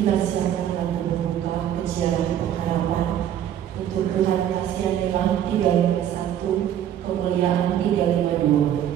Kita siapkan lagu pembuka keziarahan pengharapan untuk Tuhan Kasianilah 351, kemuliaan 352.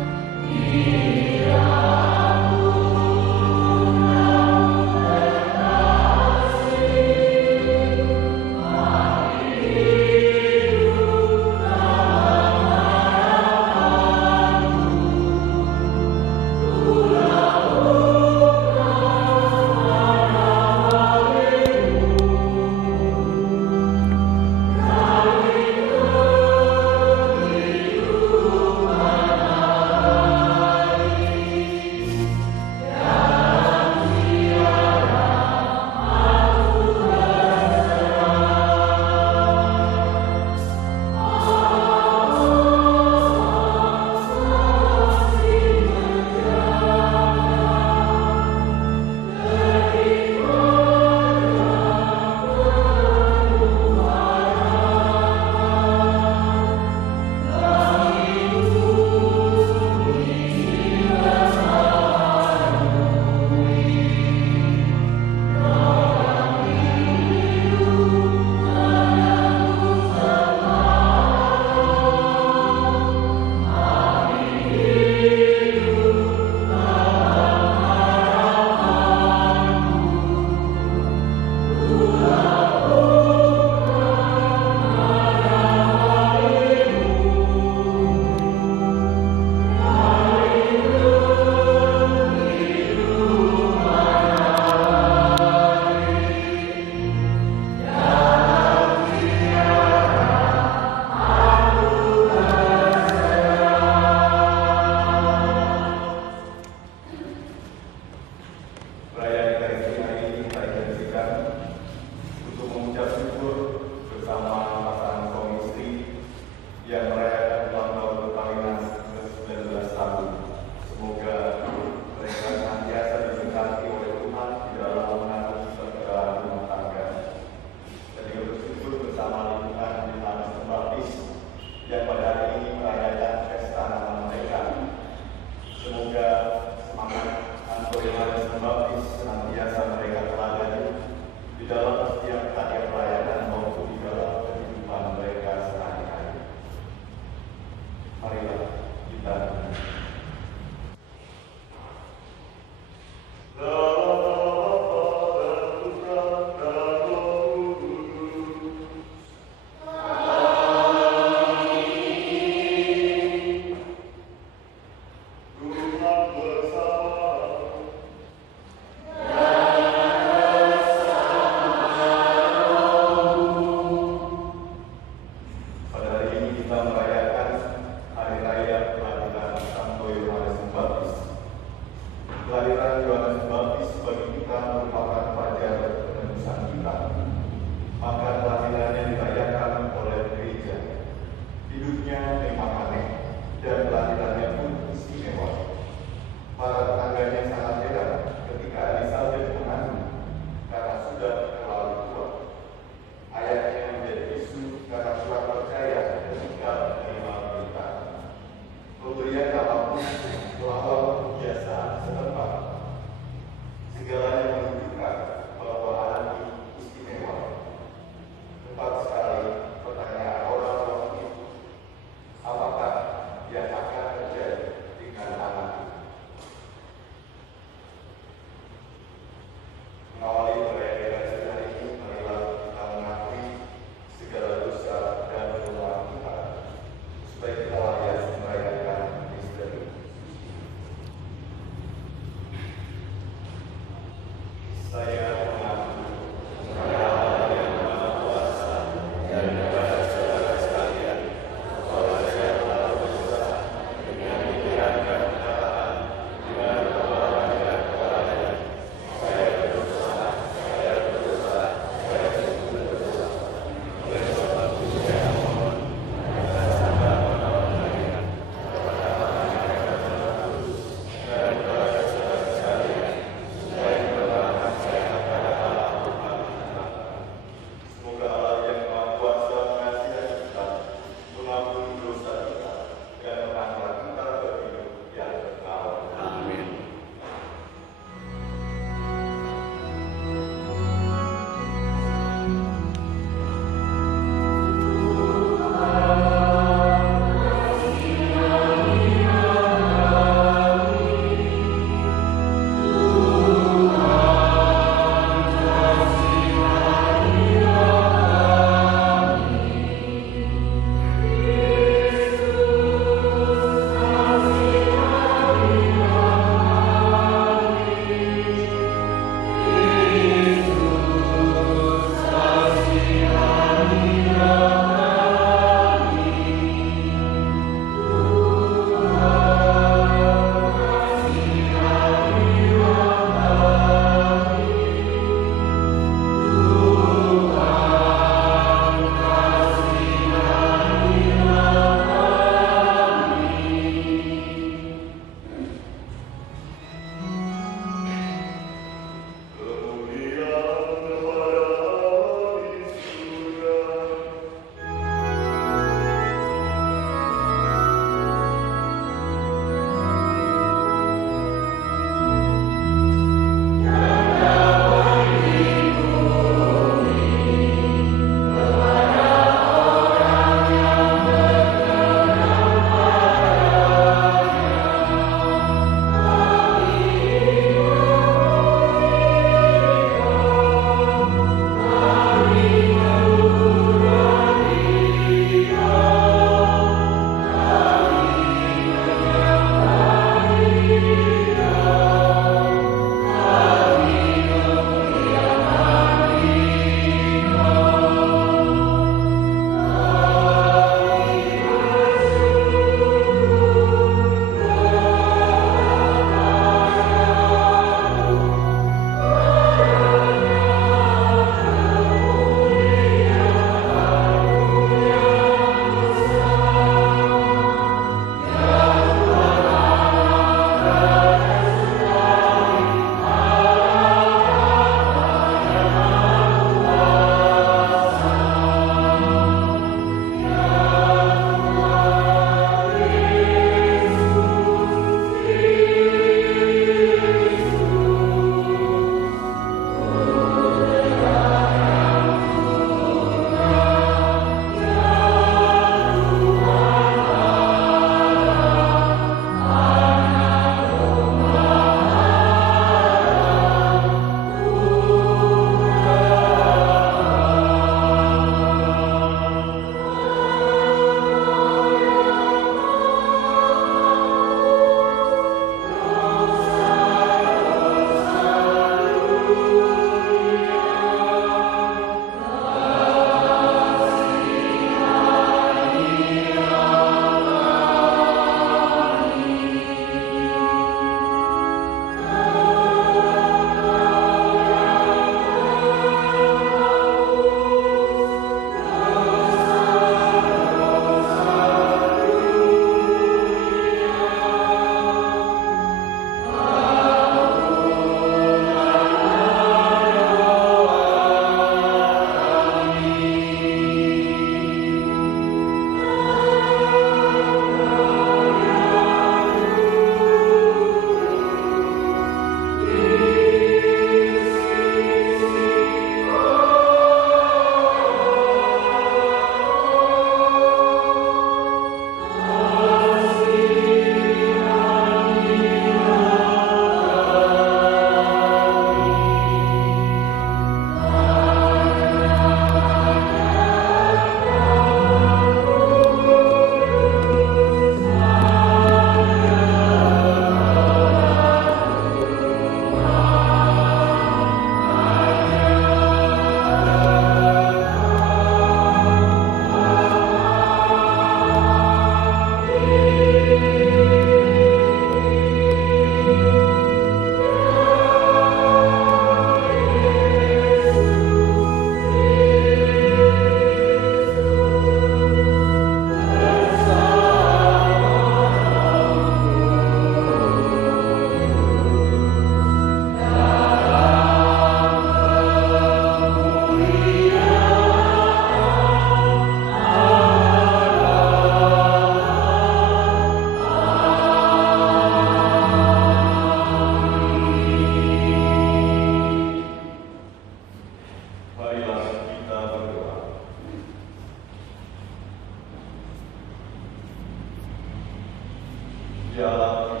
Ya Allah,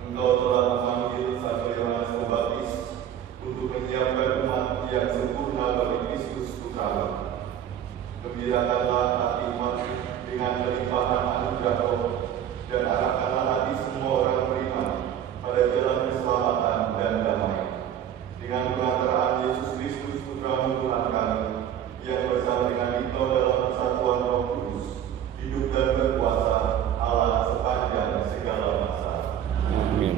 Engkau telah memanggil Santo Yohanes Pembaptis untuk menyiapkan umat yang sempurna bagi Kristus Putra. Gembirakanlah hati umat dengan kelimpahan anugerah Roh, dan arahkanlah hati semua orang beriman pada jalan keselamatan dan damai. Dengan pengantaraan Yesus Kristus Putra Tuhan kami, yang bersama dengan Engkau dalam persatuan Roh Kudus, hidup dan berkuasa Allah sepanjang segala masa. Amin.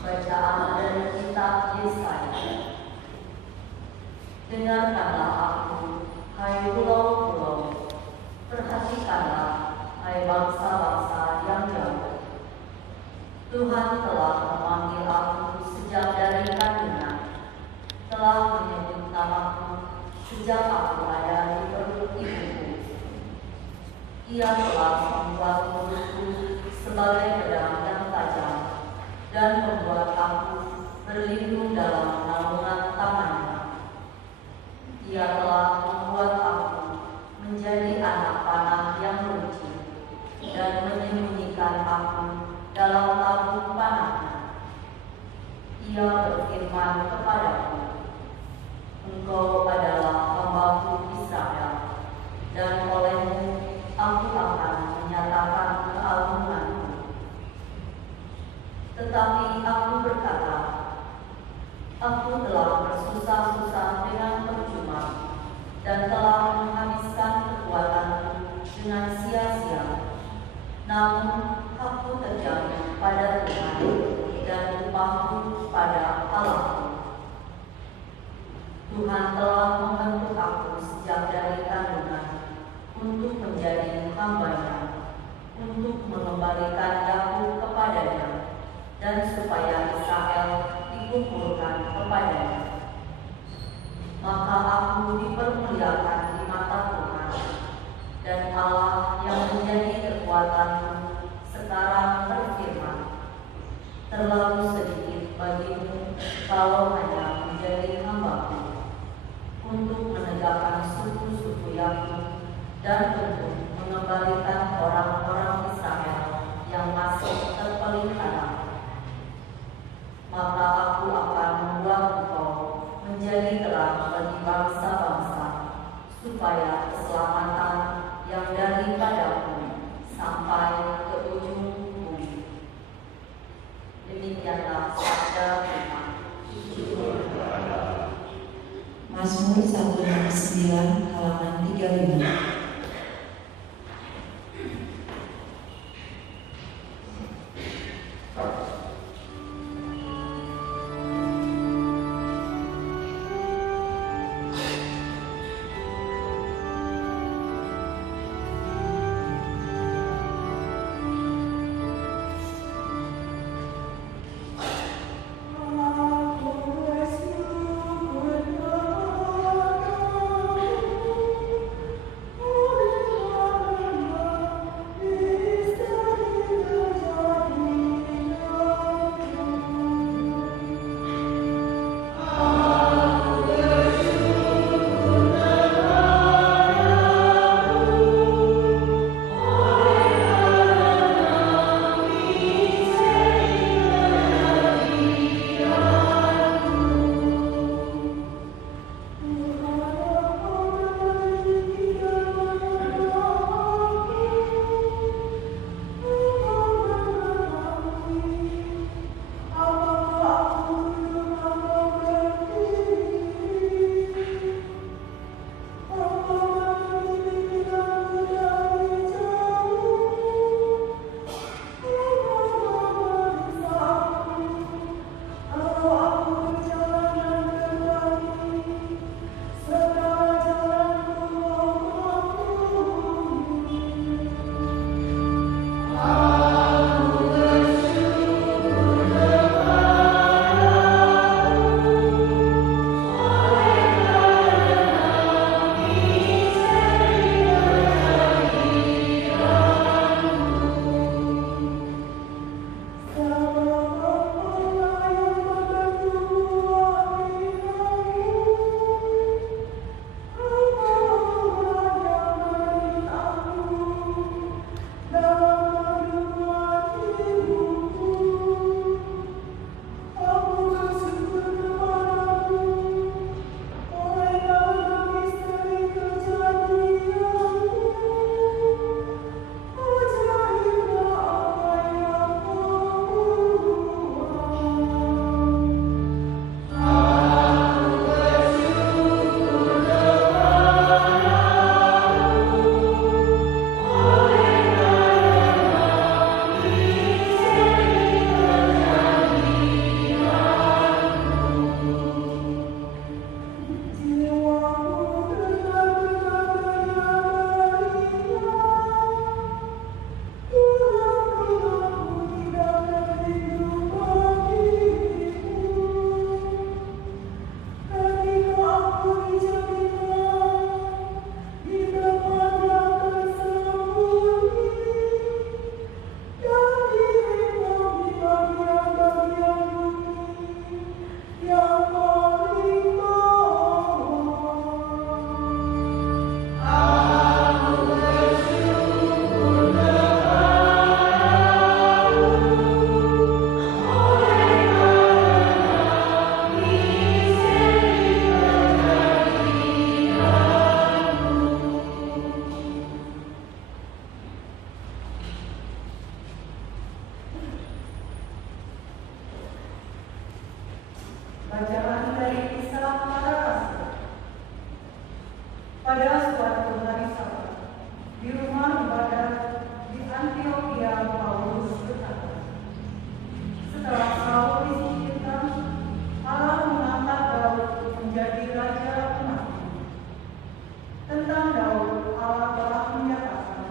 Bacaan dari kitab Yesaya. Dengarkanlah aku, hai pulau-pulau, perhatikanlah, hai bangsa-bangsa yang jauh. Tuhan telah memanggil aku sejak dari kandungan, telah menyebut namaku sejak aku ada di perut ibuku. Ia telah membuat mulutku sebagai pedang yang tajam, dan membuat aku berlindung dalam naungan tangannya. Ia telah membuat aku menjadi anak panah yang lucu, dan menyembunyikan aku dalam tabung panahnya. Ia berfirman kepadaku, Engkau adalah hambaku Israel, dan olehmu aku akan menyatakan keagunganku. Tetapi aku berkata, aku telah bersusah-susah dengan percuma, dan telah menghabiskan kekuatanku dengan sia-sia. Namun aku terjamin pada Tuhan, dan upahku pada Allahku. Tuhan telah membentuk aku sejak dari kandungan untuk menjadi hamba-Nya, untuk mengembalikan Yakub kepadanya, dan supaya Israel dikumpulkan kepadanya. Maka aku dipermuliakan di mata Tuhan, dan Allah yang menjadi kekuatanmu sekarang berfirman, terlalu sedikit bagimu kalau hanya menjadi hamba-Ku, untuk menegakkan suku-suku Yakub dan untuk mengembalikan orang-orang Israel yang masih terpelihara. Maka aku akan membuat engkau menjadi terang bagi bangsa-bangsa, supaya keselamatan yang daripadaku sampai ke ujung bumi. Demikianlah sabda Tuhan. Mazmur 109 halaman 35. Aku pada suatu hari Sabat di rumah ibadat di Antioquia, Paulus berkata, "Setelah Saul disingkirkan, Allah mengangkat Daud menjadi raja umatnya. Tentang Daud, Allah telah menyatakan,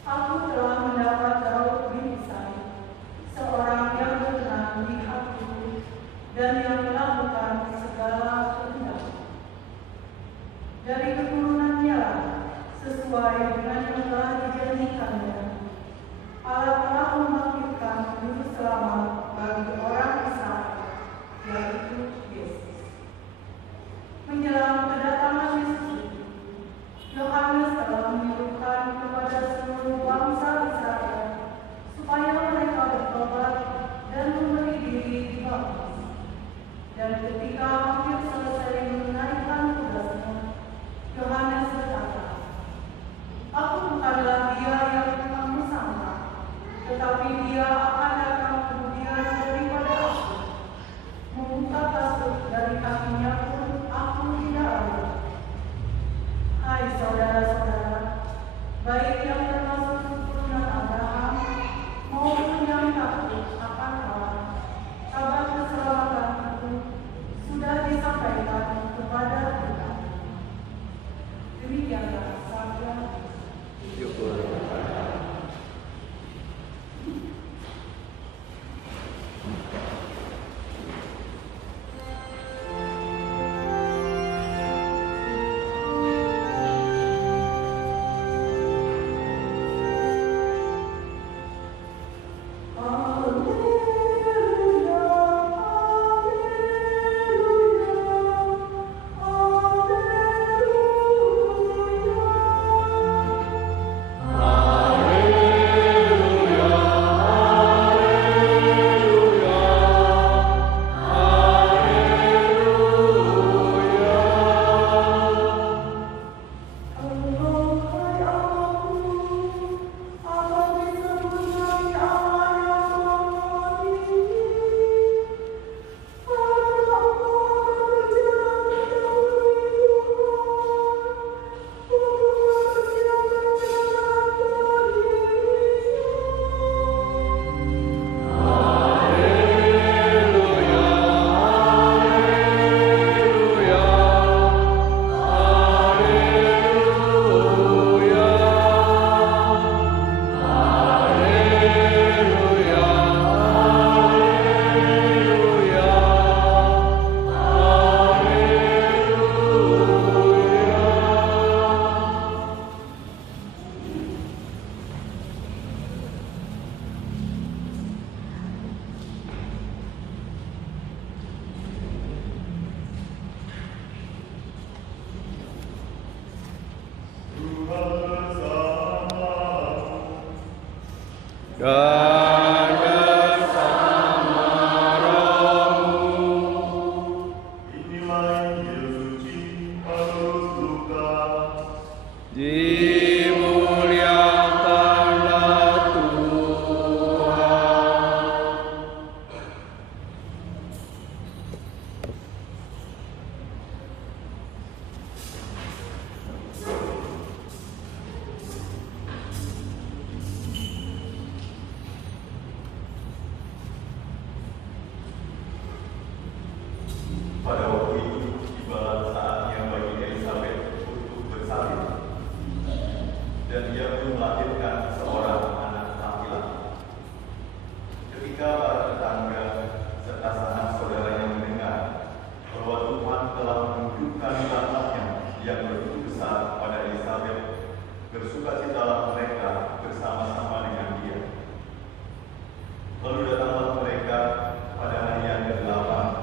Aku telah mendapat Daud bin Isai, seorang yang berkenan di hatiku dan yang melakukan segala kehendak. Dari keturunannya lah, sesuai dengan yang telah dijanjikannya, Allah telah membangkitkan juru selamat bagi orang Israel, yaitu Yesus." Menjelang kedatangan Yesus, Yohanes telah menyuruhkan kepada seluruh bangsa Israel supaya mereka bertobat dan memberi diri dibaptis. Dan ketika hampir selesai menunaikan tugasnya, Yohanes berkata, "Aku bukanlah dia yang kamu sangka, tetapi dia akan datang kemudian daripada aku. Membuka kasut dari kakinya pun aku tidak ada." Hai saudara-saudara, baik yang termasuk keturunan Abraham maupun yang takut akan Allah, kabar keselamatan itu sudah disampaikan kepada kita. Demikianlah sabda Syukur. Dan bersama rohmu. Inilah Injil suci menurut Lukas. Dimuliakanlah Tuhan. Pada waktu itu, tibalah saatnya bagi Elizabeth untuk bersalin, dan ia pun melahirkan seorang anak laki-laki. Ketika para tetangga serta sanak saudaranya mendengar bahwa Tuhan telah menunjukkan rahmat-Nya yang begitu besar pada Elizabeth, bersukacitalah mereka bersama-sama dengan dia. Lalu datanglah mereka pada hari yang ke-8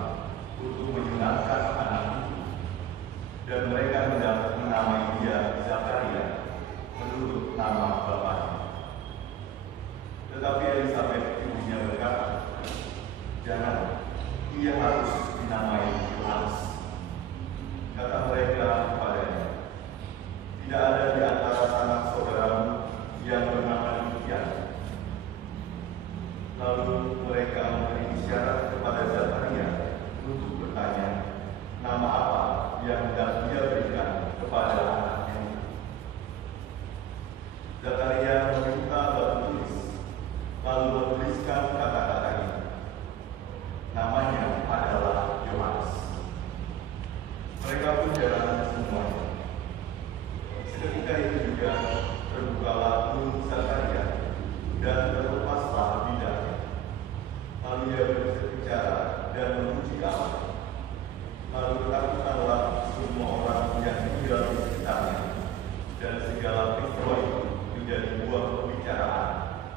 untuk menyenangkan anak itu, dan mereka hendak menamai dia Zakaria menurut nama bapaknya. Tetapi Elizabeth ibunya berkata, "Jangan, ia harus dinamai Yohanes." Kata mereka kepadanya, "Tidak ada di antara sanak saudaramu yang bernama demikian." Lalu mereka memberi isyarat kepada Zakaria untuk bertanya nama apa yang hendak dia berikan kepada perjalanan semuanya. Seketika itu juga terbukalah mulut Zakaria dan terlepaslah lidahnya. Lalu ia berbicara dan memuji Allah. Lalu ketakutanlah semua orang yang tinggal di sekitarnya, dan segala peristiwa itu menjadi buah pembicaraan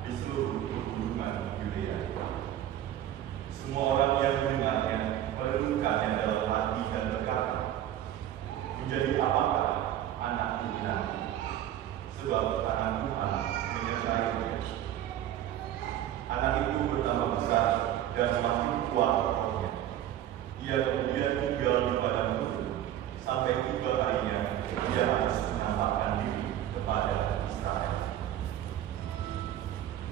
di seluruh pegunungan Yudea. Semua orang yang mendengarnya merenungkannya dalam hati dan berkata, menjadi apakah anak ini nanti? Sebab tangan Tuhan menyertai-Nya. Anak itu bertambah besar dan semakin kuat rohnya. Ia kemudian tinggal di padang gurun sampai tiba harinya ia harus menampakkan diri kepada Israel.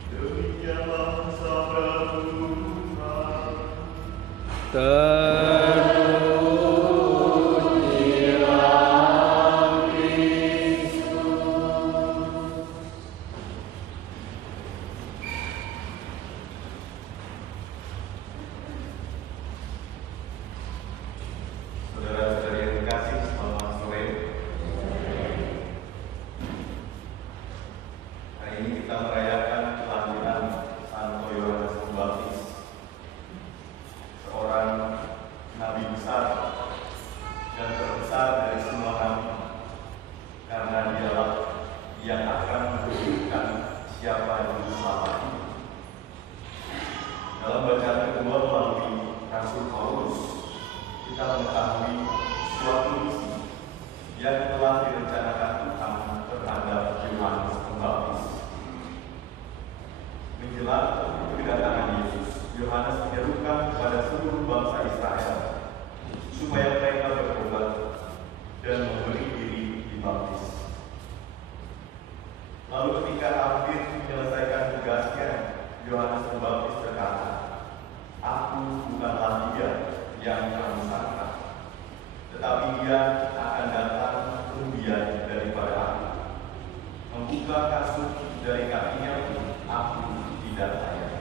Demikianlah sabda Tuhan. Saudara-saudari yang dikasih, selamat sore. Hari ini kita merayakan kelahiran Santo Yohanes Pembaptis, seorang nabi besar dan terbesar dari semua nabi, karena dialah yang akan menunjukkan siapa Juru Selamat. Dalam bacaan kedua melalui Rasul Paulus, kita mengetahui suatu misi yang telah direncanakan Tuhan terhadap Yohanes Pembaptis. Menjelang kedatangan Yesus, Yohanes menyerukan kepada seluruh bangsa Israel supaya mereka bertobat dan memberi diri dibaptis. Lalu ketika hampir menyelesaikan tugasnya, Yohanes Pembaptis berkata, "Aku bukanlah Dia yang kamu sangka, tetapi Dia akan datang kemudian daripada aku. Membuka kasut dari kakinya pun aku tidak layak."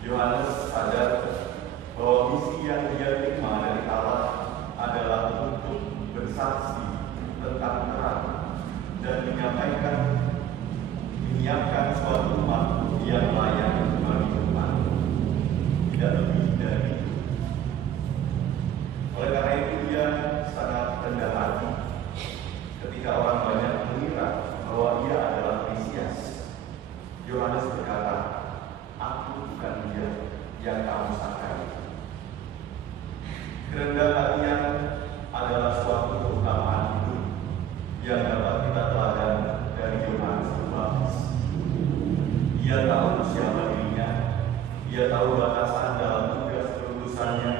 Yohanes sadar bahwa misi yang dia terima dari Allah adalah untuk bersaksi tentang terang dan menyiapkan suatu umat yang layak bagi Tuhan. Tidak lebih dari itu. Oleh karena itu dia sangat rendah hati ketika orang banyak mengira bahwa dia adalah Mesias. Yohanes berkata, "Aku bukan Dia yang kamu sangka." Kerendahan hatian adalah suatu keutamaan hidup yang dapat kita teladan dari Yohanes Pembaptis. Ia tahu siapa dirinya, ia tahu batasan dalam tugas perutusannya,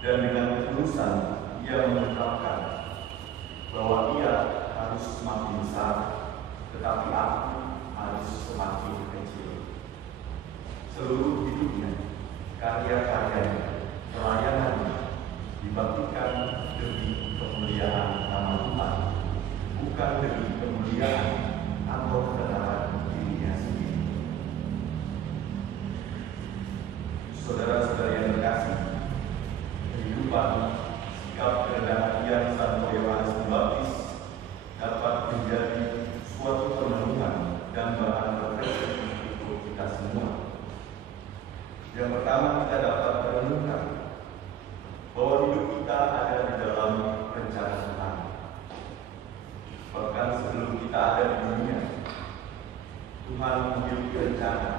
dan dengan ketulusan ia mengungkapkan bahwa ia harus semakin besar, tetapi aku harus semakin kecil. Seluruh hidupnya, karya-karyanya, pelayanannya dibaktikan demi kemuliaan nama Tuhan, bukan demi kemuliaan atau kebenaran dirinya sendiri. Saudara-saudari yang terkasih, kehidupan sikap kerendahan hatian Santo Yohanes Pembaptis dapat menjadi suatu perenungan dan bahan refleksi untuk kita semua. Yang pertama, kita dapat merenungkan bahwa hidup kita ada di dalam rencana Tuhan. Bahkan sebelum kita ada di dunia, Tuhan memiliki rencana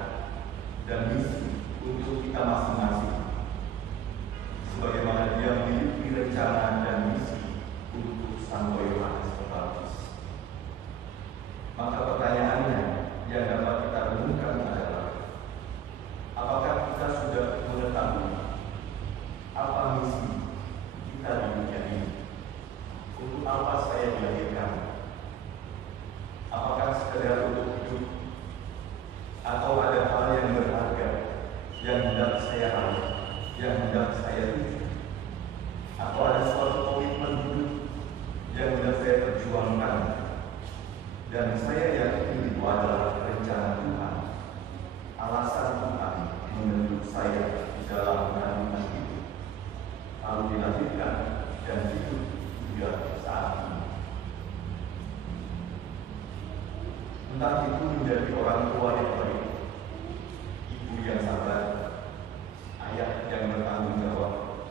dan misi untuk kita masing-masing, sebagaimana Dia memiliki rencana dan misi untuk Santo Yohanes Pembaptis. Maka pertanyaannya yang dapat kita renungkan adalah, apakah kita sudah mengetahui apa misi kita di dunia ini? Untuk apa saya dilahirkan? Apakah sekedar untuk hidup? Atau ada hal yang berharga yang hendak saya raih, yang hendak saya tuju? Atau ada suatu komitmen hidup yang hendak saya perjuangkan? Dan saya yakin itu adalah rencana Tuhan, alasan Tuhan membentuk saya di dalam kandungan itu, lalu dilahirkan dan entah itu menjadi orang tua yang baik, ibu yang sabar, ayah yang bertanggung jawab,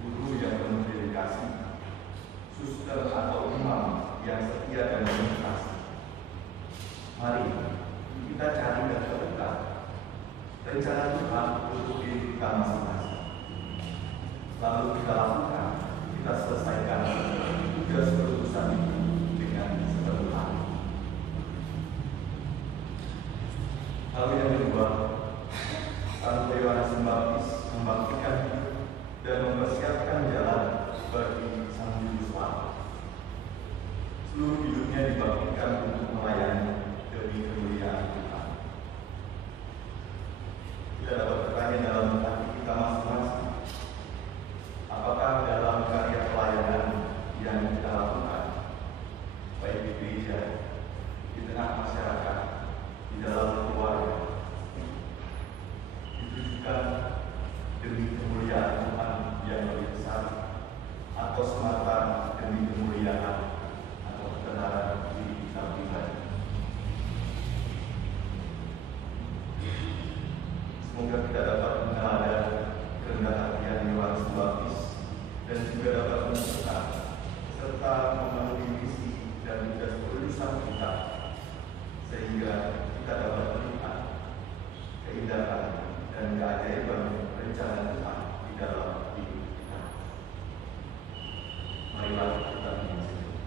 guru yang penuh dedikasi, suster atau imam yang setia dan bermutasi. Mari kita cari dan temukan rencana Tuhan untuk diri kita masing-masing. Lalu kita lakukan, kita selesaikan tugas berurusan itu dengan sepenuh hati. Lalu yang kedua, Santo Yohanes Pembaptis membaktikan dan mempersiapkan jalan bagi Sang Juru Selamat. Seluruh hidupnya dibaktikan untuk melayani demi kemuliaan Tuhan. Kita dapat bertanya dalam hati kita masing-masing, apakah dalam karya pelayanan yang kita lakukan, baik di gereja, di tengah masyarakat, di dalam keluarga, ditujukan demi kemuliaan Tuhan yang lebih besar, atau semata demi kemuliaan atau kebenaran diri kita pribadi. Semoga kita dapat meneladani kerendahan hati Yohanes Pembaptis dan juga dapat menemukan serta memenuhi misi dan tugas perurusan kita, sehingga kita dapat melihat keindahan dan keajaiban rencana Tuhan di dalam hidup kita. Marilah kita mensyukuri.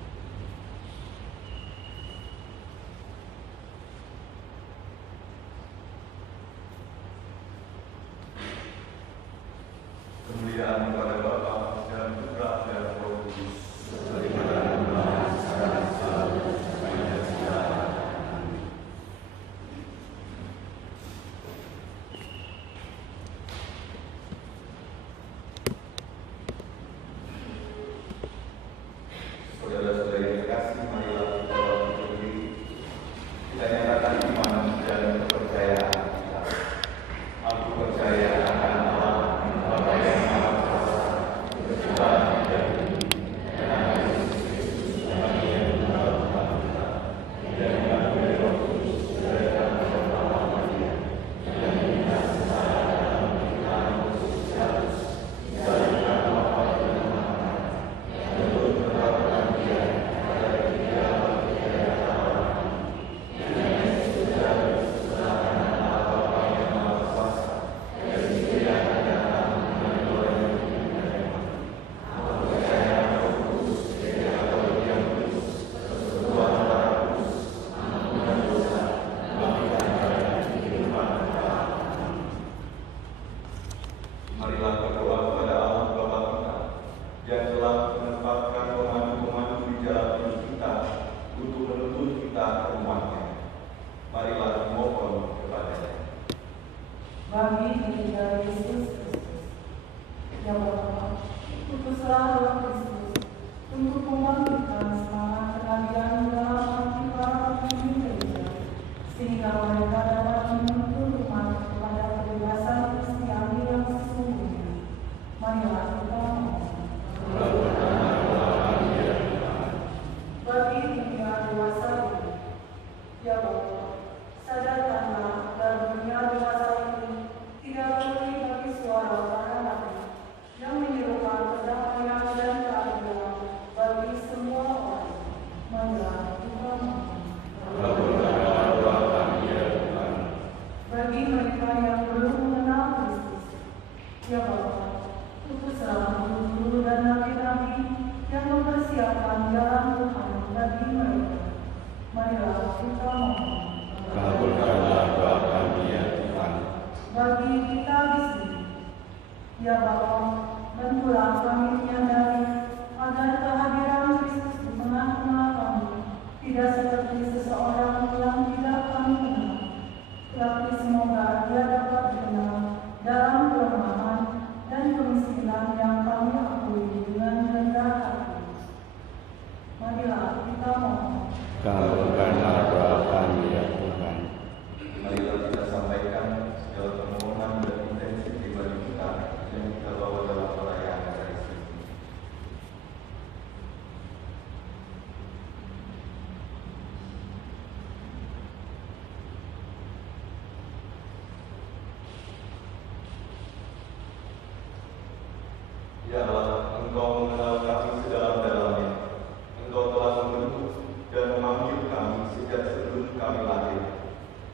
Engkau mengenal kami sedalam-dalamnya. Engkau telah membentuk dan memanggil kami sejak sebelum kami lahir.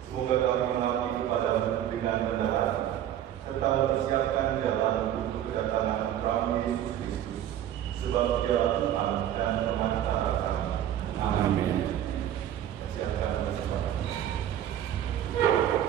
Semoga kami mengabdi kepadamu dengan rendah hati, serta mempersiapkan jalan untuk kedatangan Putramu Yesus Kristus, sebab Dia Tuhan dan Pengantara kami. Amin. Siapkan kesempatan. Amin.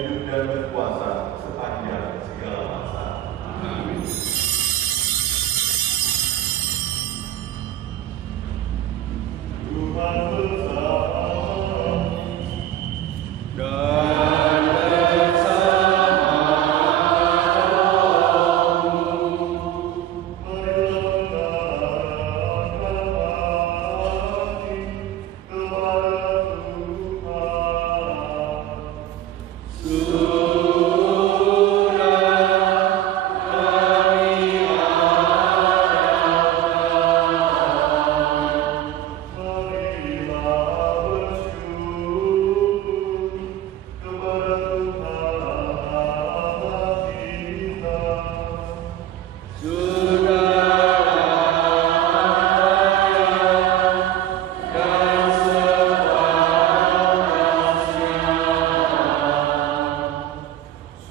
hidup dan berkuasa sepanjang segala masa. Amin. Tuhan bersama. Dan bersama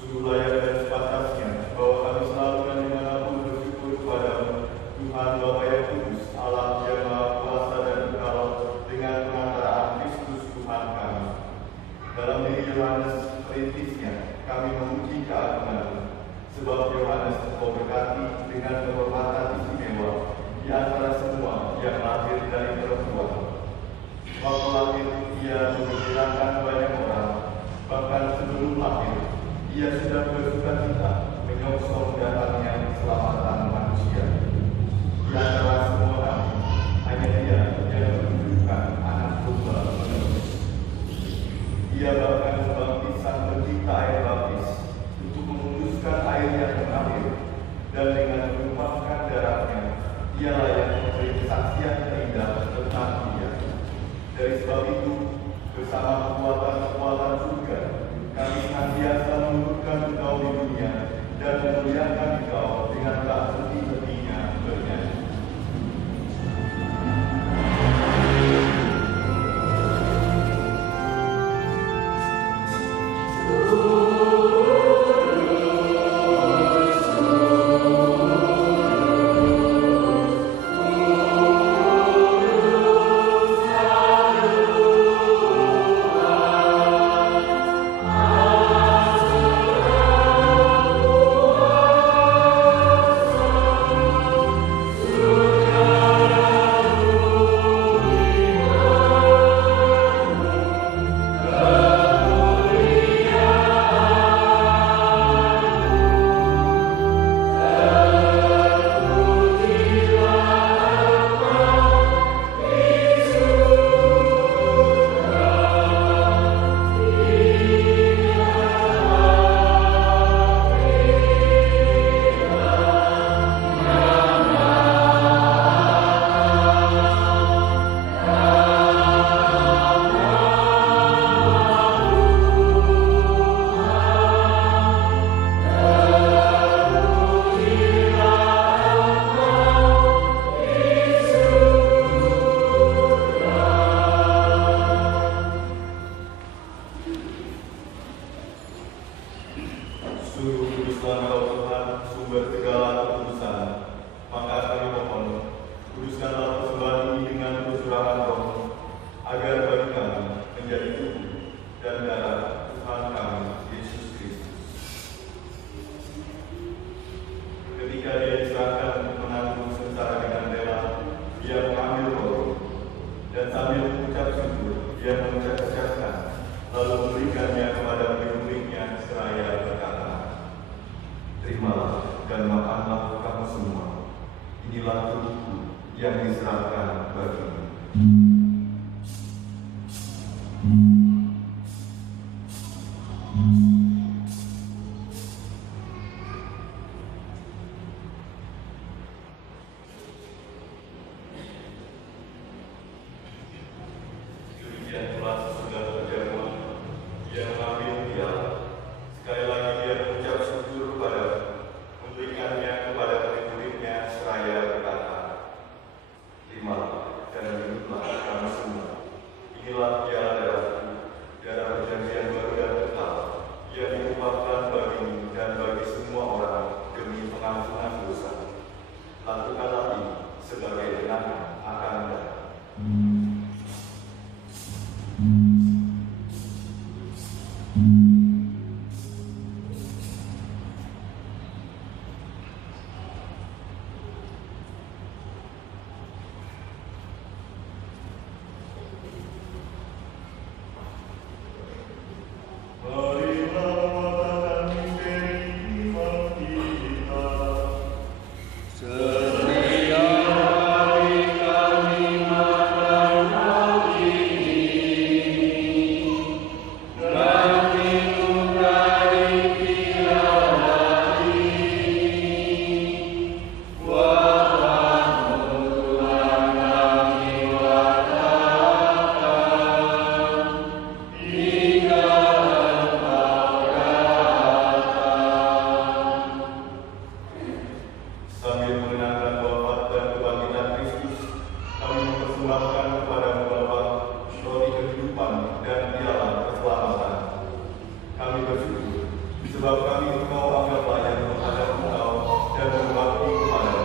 Sungguh layak dan sepantasnya bahwa kami selalu dan dimanapun bersyukur kepadamu, Tuhan Bapa yang Kudus, Allah yang Maha Kuasa dan Kekal, dengan perantaraan Kristus Tuhan kami. Dalam diri Yohanes perintisnya, kami memuji keagungan-Mu, sebab Yohanes Engkau berkati dengan kehormatan istimewa di antara semua yang lahir dari perempuan. Waktu lahir, ia menggembirakan banyak orang, bahkan sebelum lahir, ia sudah bersuka-cita menyongsong datangnya keselamatan manusia. Di antara semua kami, hanya dia yang menunjukkan anak domba penebus. Ia bahkan membaptis sang pencipta air baptis untuk menguduskan air yang mengalir, dan dengan menumpahkan darahnya, ialah yang memberi kesaksian terindah tentang dia. Dari sebab itu, bersama kekuatan-kekuatan surga, kami senantiasa menurutkan Engkau di dunia dan memuliakan Engkau dengan tak henti-hentinya bernyanyi. Sungguh kuduslah Engkau Tuhan, sumber segala kekudusan. Maka kami mohon, kuduskanlah persembahan ini dengan pencurahan Roh, agar bagi kami menjadi tubuh dan darah Tuhan kami, Yesus Kristus. Ketika dia diserahkan untuk menanggung sengsara dengan rela, dia mengambil roti, dan sambil mengucap syukur, dia mengucap-ucapkan, lalu memberikannya kepada murid-muridnya seraya berkata, "Terimalah dan makanlah kamu semua. Inilah tubuhku yang diserahkan bagimu." Demikian pula sesudah perjamuan, dia mengambil piala. Sekali lagi dia mengucap syukur kepada-Mu, memberikannya kepada murid-muridnya seraya berkata, "Terimalah dan minumlah Sebab kami Engkau anggap layak menghadap Engkau dan berbakti kepada-Mu.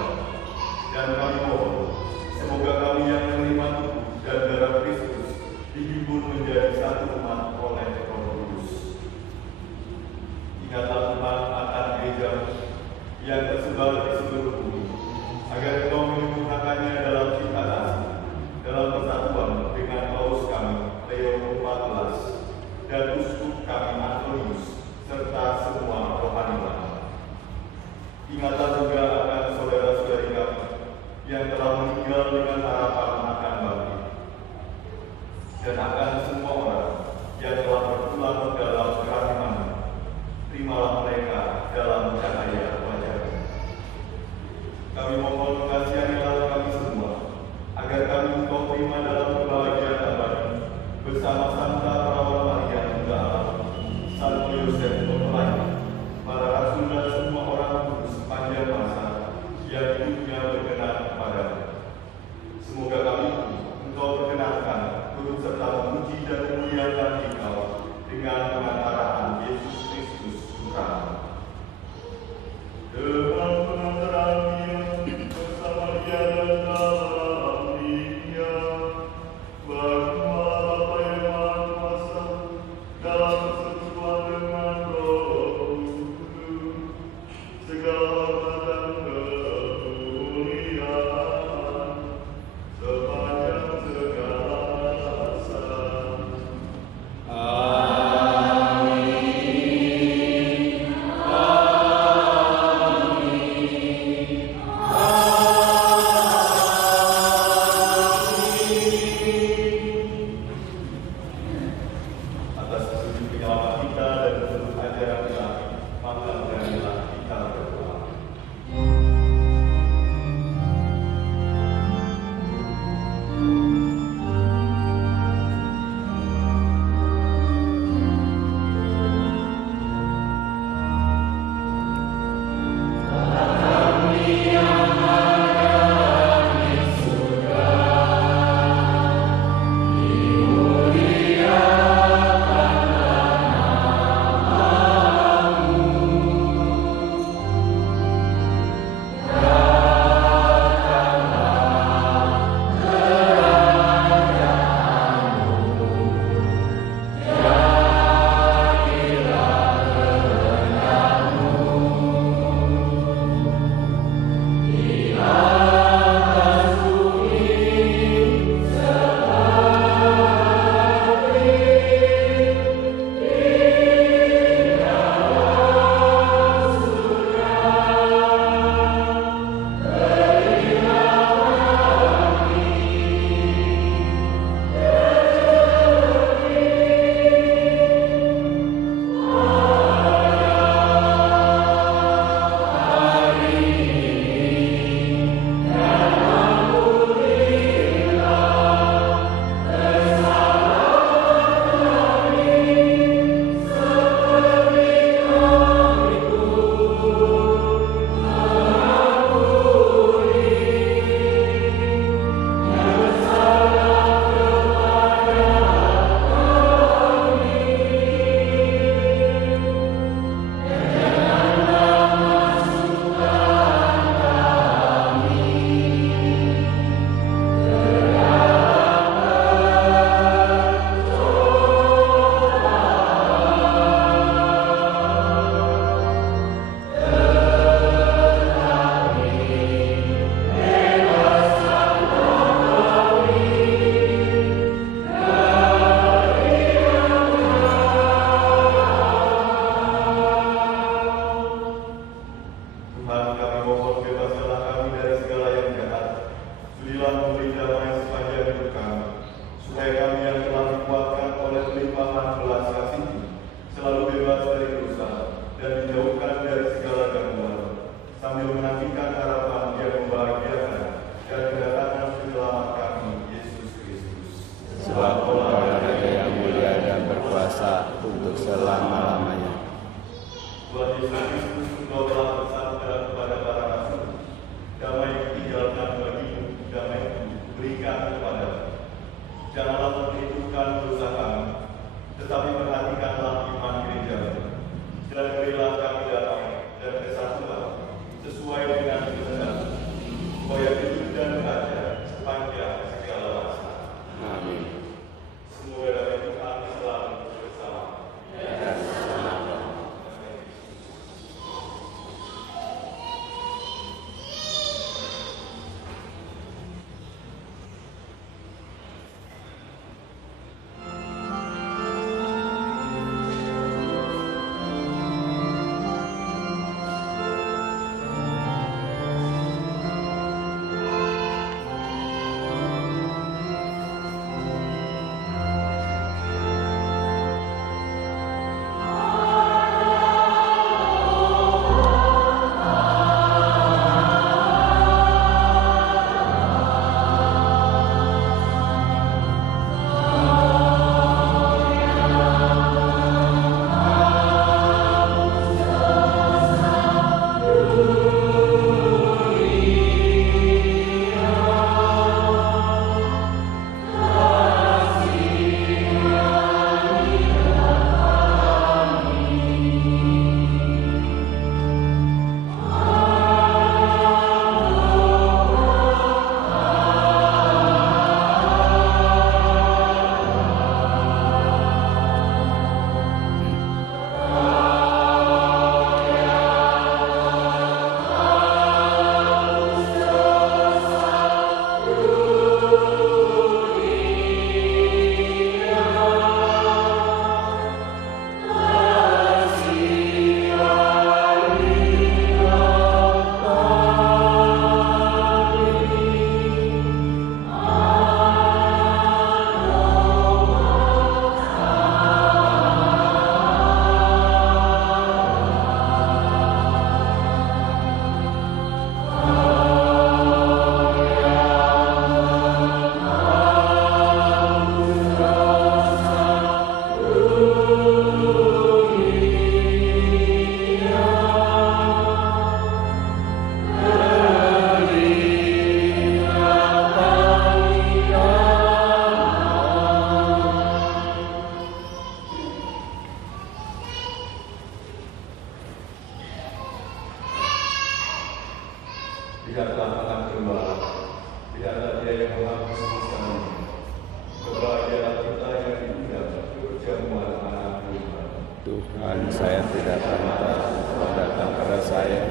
Dan kami mohon, semoga kami yang menerima tubuh dan darah Kristus dihibur menjadi satu umat oleh Roh Kudus. Ingatlah Tuhan akan gereja yang tersebar di seluruh bumi, agar Engkau menyempurnakannya dalam cinta kasih, dalam persatuan dengan Paus kami, Leo XIV, dan Uskup kami, Antonius, serta semua rohaniwan. Ingatlah juga akan saudara-saudari kami yang telah meninggal dengan harapan akan bangkit, dan akan semua orang yang telah berpulang dalam kerahiman. Terimalah mereka dalam cahaya wajah-Mu. Kami mohon kasihanilah kami semua, agar kami Engkau terima dalam kebahagiaan abadi bersama Santa Perawat Maria Bunda Allah, Santo Yosef Pemelayan, para rasul dan semua orang kudus sepanjang masa yang hidupnya berkenan kepada-Mu. Semoga kami Engkau perkenankan turut serta memuji dan memuliakan Engkau dengan pengantaraan Yesus Kristus Putra-Mu. Dengan pengantaraan Dia bersama Dia dan dalam Dia, berkuasa Bapa yang Maha Kuasa dalam persekutuan dengan Roh Kudus, segala hormat dan kemuliaan sepanjang segala masa. Atas petunjuk penyelamat kita dan menurut ajaran ilahi, maka beranilah kita berdoa. Tuhan, kami mohon bebaskanlah kami dari segala yang jahat. Sudilah memberi damai sepanjang hidup kami, supaya kami yang telah dikuatkan oleh kelimpahan belas kasih-Mu selalu bebas dari dosa dan dijauhkan dari segala gangguan, sambil menantikan harapan yang membahagiakan dan kedatangan penyelamat kami, Yesus Kristus. Sebab Engkau Raja yang mulia dan berkuasa untuk selama-lamanya. Tuhan Yesus Kristus, Engkau telah bersabda kepada para rasul, damai ditinggalkan bagimu, damai berikan kepadamu. Janganlah memperhitungkan dosa kami, tetapi perhatikanlah iman gereja-Mu, dan berilah lihatlah anak gembala, lihatlah dia yang menghapus dosa-Nya. Berbahagialah kita yang diundang ke perjamuan anak domba. Tuhan, saya tidak pantas Engkau datang kepada saya,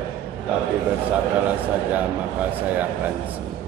tapi bersabdalah saja maka saya akan sembuh.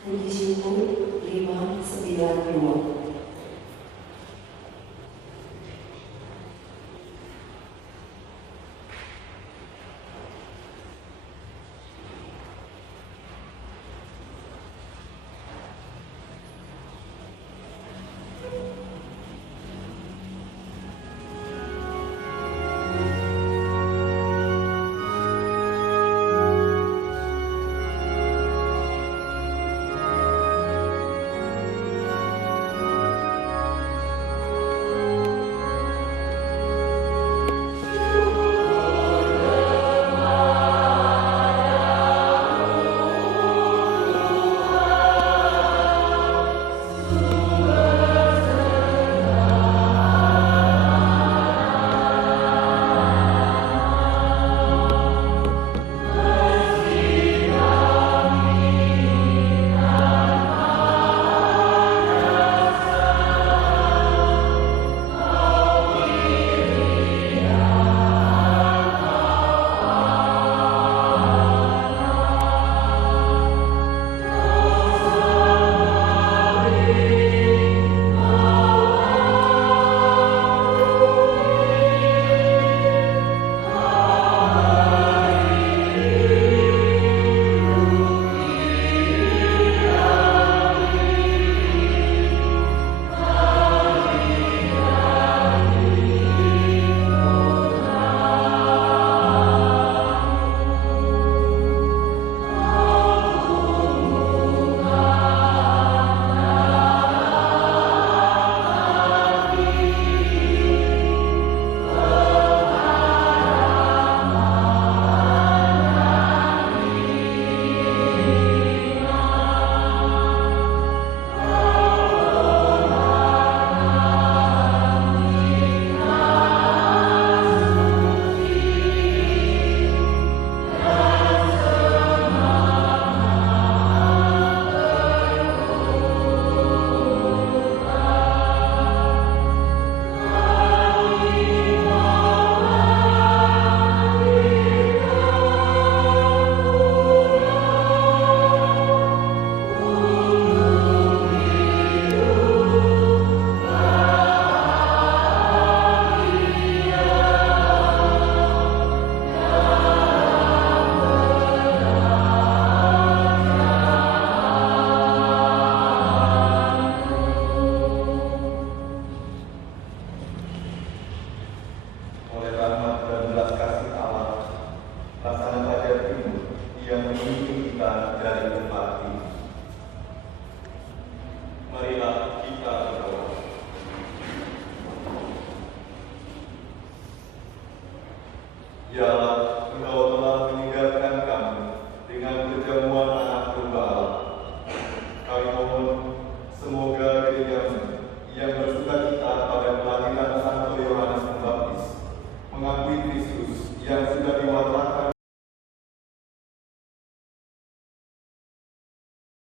Puji syukur 592.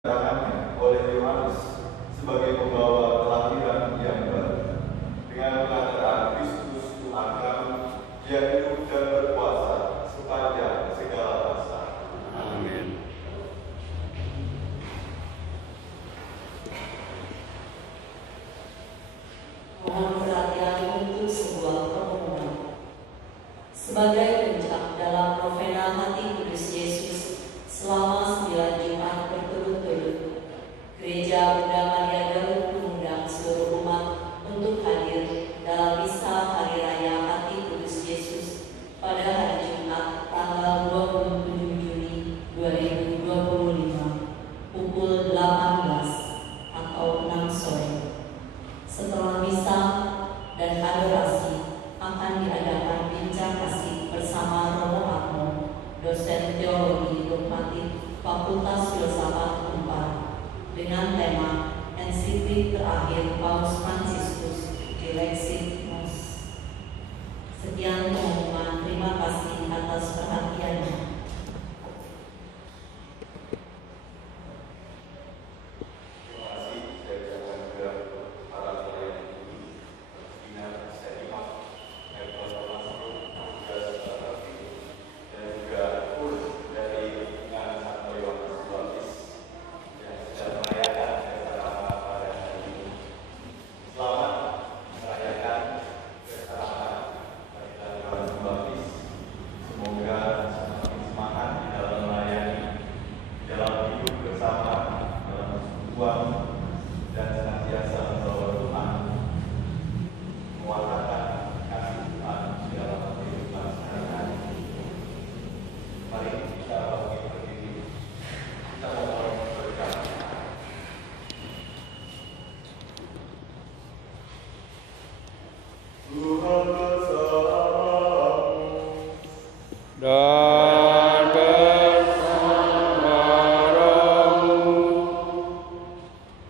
tangannya oleh Yohanes sebagai pembawa kelahiran yang baru dengan pengantaraan Kristus Tuhan kami yang hidup dan berkuasa sepanjang segala masa. Amin. Mohon perhatian untuk sebuah permohonan. Sebagai puncak dalam novena Hati Kudus Yesus selama 9 Jumat berturut-turut, Gereja Bunda Maria Daud mengundang seluruh umat untuk hadir dalam misa Hari Raya Hati Kudus Yesus pada hari Jumat tanggal 27 Juni 2025 pukul 18 atau 6 sore. Setelah misa dan adorasi akan diadakan bincang kasih bersama Romo Atmo, dosen teologi dogmatik Fakultas Filsafat Unpad, dengan tema ensiklik terakhir Paus Fransiskus Dilexit Nos. Sekian pengumuman, terima kasih atas perhatiannya. Dan bersama rohmu.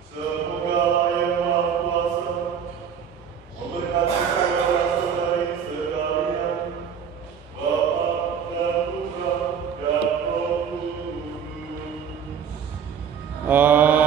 Semoga yang Maha Kuasa memberkati saudara-saudari sekalian, Bapa dan Putra dan Roh Kudus. Amin.